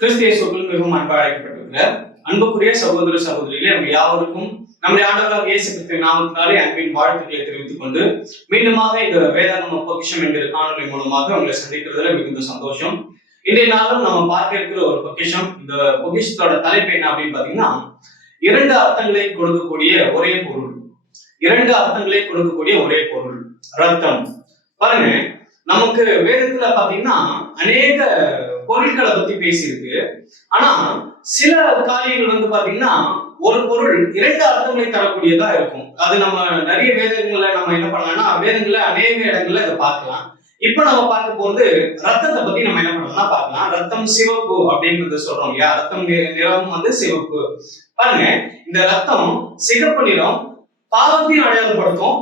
கிறிஸ்தியேசுக்குள் மிகவும் அன்பாக அழைக்கப்பட்டிருக்கிற அன்புக்குரிய சகோதர சகோதரிகளே நம்ம யாவருக்கும் நம்முடைய ஆண்டவராக இயேசு கிறிஸ்து நாமத்தினாலே அன்பின் வாழ்த்துக்களை தெரிவித்துக் கொண்டு மீண்டுமாக இந்த வேதாகம பொக்கிஷம் என்கிற காணொலி மூலமாக உங்களை சந்திக்கிறதுல மிகுந்த சந்தோஷம். இன்றைய நாளும் நம்ம பார்க்க இருக்கிற ஒரு பொக்கிஷம். இந்த பொக்கிஷத்தோட தலைப்பு என்ன அப்படின்னு பாத்தீங்கன்னா இரண்டு அர்த்தங்களை கொடுக்கக்கூடிய ஒரே பொருள். இரண்டு அர்த்தங்களை கொடுக்கக்கூடிய ஒரே பொருள் ரத்தம் பாருங்க. நமக்கு வேதத்துல பாத்தீங்கன்னா அநேக பொருட்களை பத்தி பேசியிருக்கு. ஆனா சில காரியங்கள் வந்து பாத்தீங்கன்னா ஒரு பொருள் இரண்டு அர்த்தங்களை தரக்கூடியதா இருக்கும். அது நம்ம நிறைய வேதங்களை நம்ம என்ன பண்ணலாம்னா வேதங்களை அநேக இடங்கள்ல இதை பார்க்கலாம். இப்ப நம்ம பார்க்க போறது ரத்தத்தை பத்தி நம்ம என்ன பண்ணலாம்னா பார்க்கலாம். ரத்தம் சிவப்பு அப்படின்றத சொல்றோம் இல்லையா? ரத்தம் நிறம் வந்து சிவப்பு. பாருங்க இந்த ரத்தம் சிகப்பு நிறம் பாவத்தையும் அடையாளப்படுத்தும்.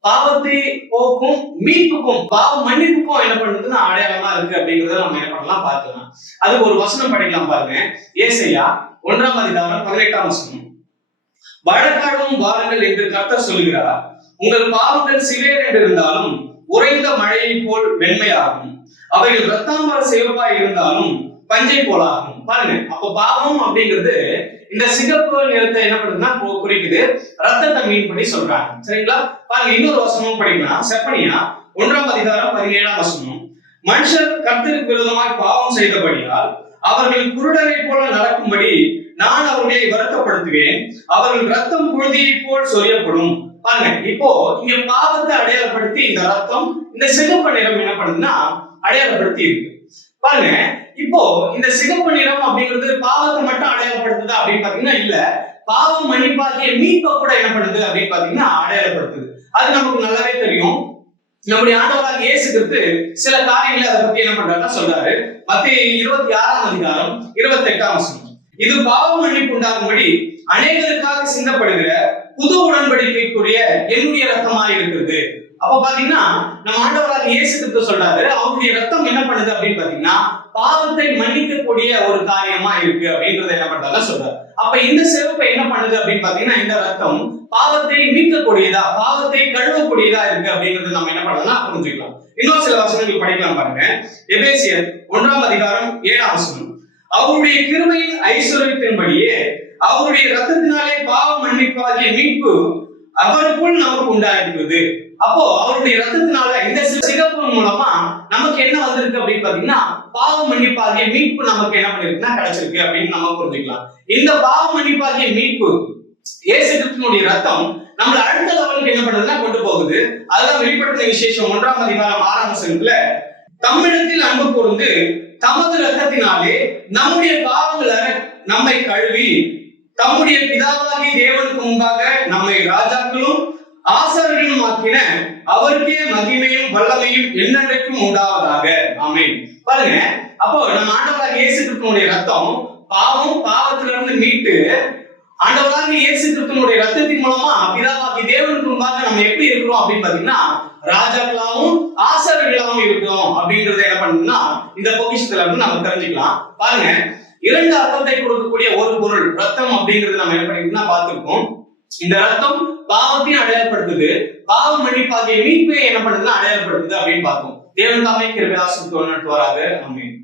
பாவத்தை போக்கும் மீட்புக்கும் பாவ மன்னிப்புக்கும் என்ன பண்ணுறதுன்னா அடையாளமா இருக்கு அப்படிங்கறத நம்ம என்ன பண்ணலாம் பார்க்கலாம். அதுக்கு ஒரு வசனம் படிக்கலாம் பாருங்க. ஏசையா ஒன்றாம் அதிகாரம் பதினெட்டாம் வசனம். வழக்காடும் வாருங்கள் என்று கர்த்தர் சொல்கிறார் உங்கள் பாவங்கள் சிவேர் என்று இருந்தாலும் உறைந்த மழையை போல் வெண்மையாகும். அவைகள் ரத்தாம்பர சேவப்பாய் இருந்தாலும் பஞ்சை போல ஆகும் பாருங்க அப்ப பாவம் அப்படிங்கிறது இந்த சிகப்பு நிறத்தை என்ன பண்ணுதுன்னா குறிக்குது. ரத்தத்தை மீன் பண்ணி சொல்றாங்க. சரிங்களா? பாருங்க இன்னொரு வசனமும் படிக்கலாம். செப்பனியா ஒன்றாம் அதிகாரம் பதினேழாம் வசனம். மனுஷர் கர்த்தருக்கு விரோதமாய் பாவம் செய்தபடியால் அவர்கள் குருடரை போல நடக்கும்படி நான் அவர்களை வருத்தப்படுத்துவேன். அவர்கள் ரத்தம் புழுதியை போல் சொல்லப்படும் பாருங்க இப்போ இங்க பாவத்தை அடையாளப்படுத்தி இந்த ரத்தம் இந்த சிகப்பு நிறம் என்ன பண்ணுதுன்னா அடையாளப்படுத்தி இருக்கு. பாருங்க இப்போ இந்த சிகப்பு நிறம் அப்படிங்கிறது பாவத்தை மட்டும் அடையாளப்படுத்துதா அப்படின்னு பாத்தீங்கன்னா இல்ல. பாவம் மன்னிப்பாகிய மீட்பை கூட என்ன பண்ணுது அப்படின்னு பாத்தீங்கன்னா அடையாளப்படுத்துது. அது நமக்கு நல்லாவே தெரியும். நம்முடைய ஆண்டவராக இயேசு கிறிஸ்து சில காரியங்களை அதை பத்தி என்ன பண்றாருன்னா சொல்றாரு. மத்திய இருபத்தி ஆறாம் அதிகாரம் இருபத்தி எட்டாம் வசனம். இது பாவம் மன்னிப்பு உண்டாகும்படி அநேகருக்காக சிந்தப்படுகிற புது உடன்படிக்கைக்குரிய என்னுடைய ரத்தமாக இருக்கிறது. அப்ப பாத்தீங்கன்னா நம்ம ஆண்டவராக இயேசு கிறிஸ்து சொல்றாரு அவருடைய ரத்தம் என்ன பண்ணுது அப்படின்னு பாத்தீங்கன்னா பாவத்தை மன்னிக்கக்கூடிய ஒரு காரியமா இருக்கு அப்படின்றத என்ன பண்றாங்க சொல்றாரு. அப்ப இந்த சிவப்பு என்ன பண்ணுது அப்படின்னு பாத்தீங்கன்னா இந்த ரத்தம் பாவத்தை நீக்கக்கூடியதா பாவத்தை கழுவக்கூடியதா இருக்கு அப்படிங்கறது நம்ம என்ன பண்ணலாம் புரிஞ்சுக்கலாம். இன்னும் சில வசனங்கள் படிக்கலாம் பாருங்க. எபேசியர் ஒன்றாம் அதிகாரம் ஏழாம் வசனம். அவருடைய கிருமையின் ஐஸ்வர்யத்தின்படியே அவருடைய ரத்தத்தினாலே பாவ மன்னிப்பாகிய மீட்பு அவருக்குள் நமக்கு உண்டாயிருக்கிறது. அப்போ அவருடைய ரத்தத்தினால இந்த சிகப்பு மூலமா நமக்கு என்ன வந்திருக்கு அப்படின்னு பாத்தீங்கன்னா பாவ மன்னிப்பாகிய மீட்பு நமக்கு என்ன பண்ணிருக்குன்னா கிடைச்சிருக்கு அப்படின்னு நம்ம புரிஞ்சுக்கலாம். இந்த பாவ மன்னிப்பாகிய மீட்பு இயேசு கிறிஸ்துவனுடைய ரத்தம் நம்மள அடுத்த லெவலுக்கு என்ன பண்றதுன்னா கொண்டு போகுது. அதுதான் வெளிப்படுத்தின விசேஷம் ஒன்றாம் அதிகாரம் ஆறாம் வசனத்துல தமிழத்தில் அன்பு கூர்ந்து தமது ரத்தத்தினாலே நம்முடைய பாவங்களை நம்மை கழுவி தம்முடைய பிதாவாகி தேவனுக்கு முன்பாக நம்மை ராஜாக்களும் ஆசாரியர்களும் ஆக்கின அவருக்கே மகிமையும் வல்லமையும் என்னென்றைக்கும் உண்டாவதாக. ஆமேன். பாருங்க அப்போ நம்ம ஆண்டவராக இயேசு கிறிஸ்துவனுடைய ரத்தம் பாவம் பாவத்திலிருந்து மீட்டு ஆண்டவராக இயேசு கிறிஸ்துவனுடைய ரத்தத்தின் மூலமா பிதாவாகி தேவனுக்கு முன்பாக நம்ம எப்படி இருக்கிறோம் அப்படின்னு பாத்தீங்கன்னா ராஜாக்களாவும் ஆசாரர்களாகவும் இருக்கிறோம் அப்படின்றத என்ன பண்ணணும்னா இந்த பொக்கிஷத்துல இருந்து நம்ம தெரிஞ்சுக்கலாம். பாருங்க இரண்டு அர்த்தத்தை கொடுக்கக்கூடிய ஒரு பொருள் ரத்தம் அப்படிங்கறது நம்ம என்ன பண்ணிருக்கோம்னா பார்த்திருக்கோம் இந்த ரத்தம் பாவத்தையும் அடையாளப்படுத்துது. பாவ மன்னிப்பாகிய மீட்பையும் என்ன பண்ணுதுன்னா அடையாளப்படுத்துது அப்படின்னு பார்த்தோம் தேவன் தாமே கிருபை ஆசிரியர் வராது ஆமென்.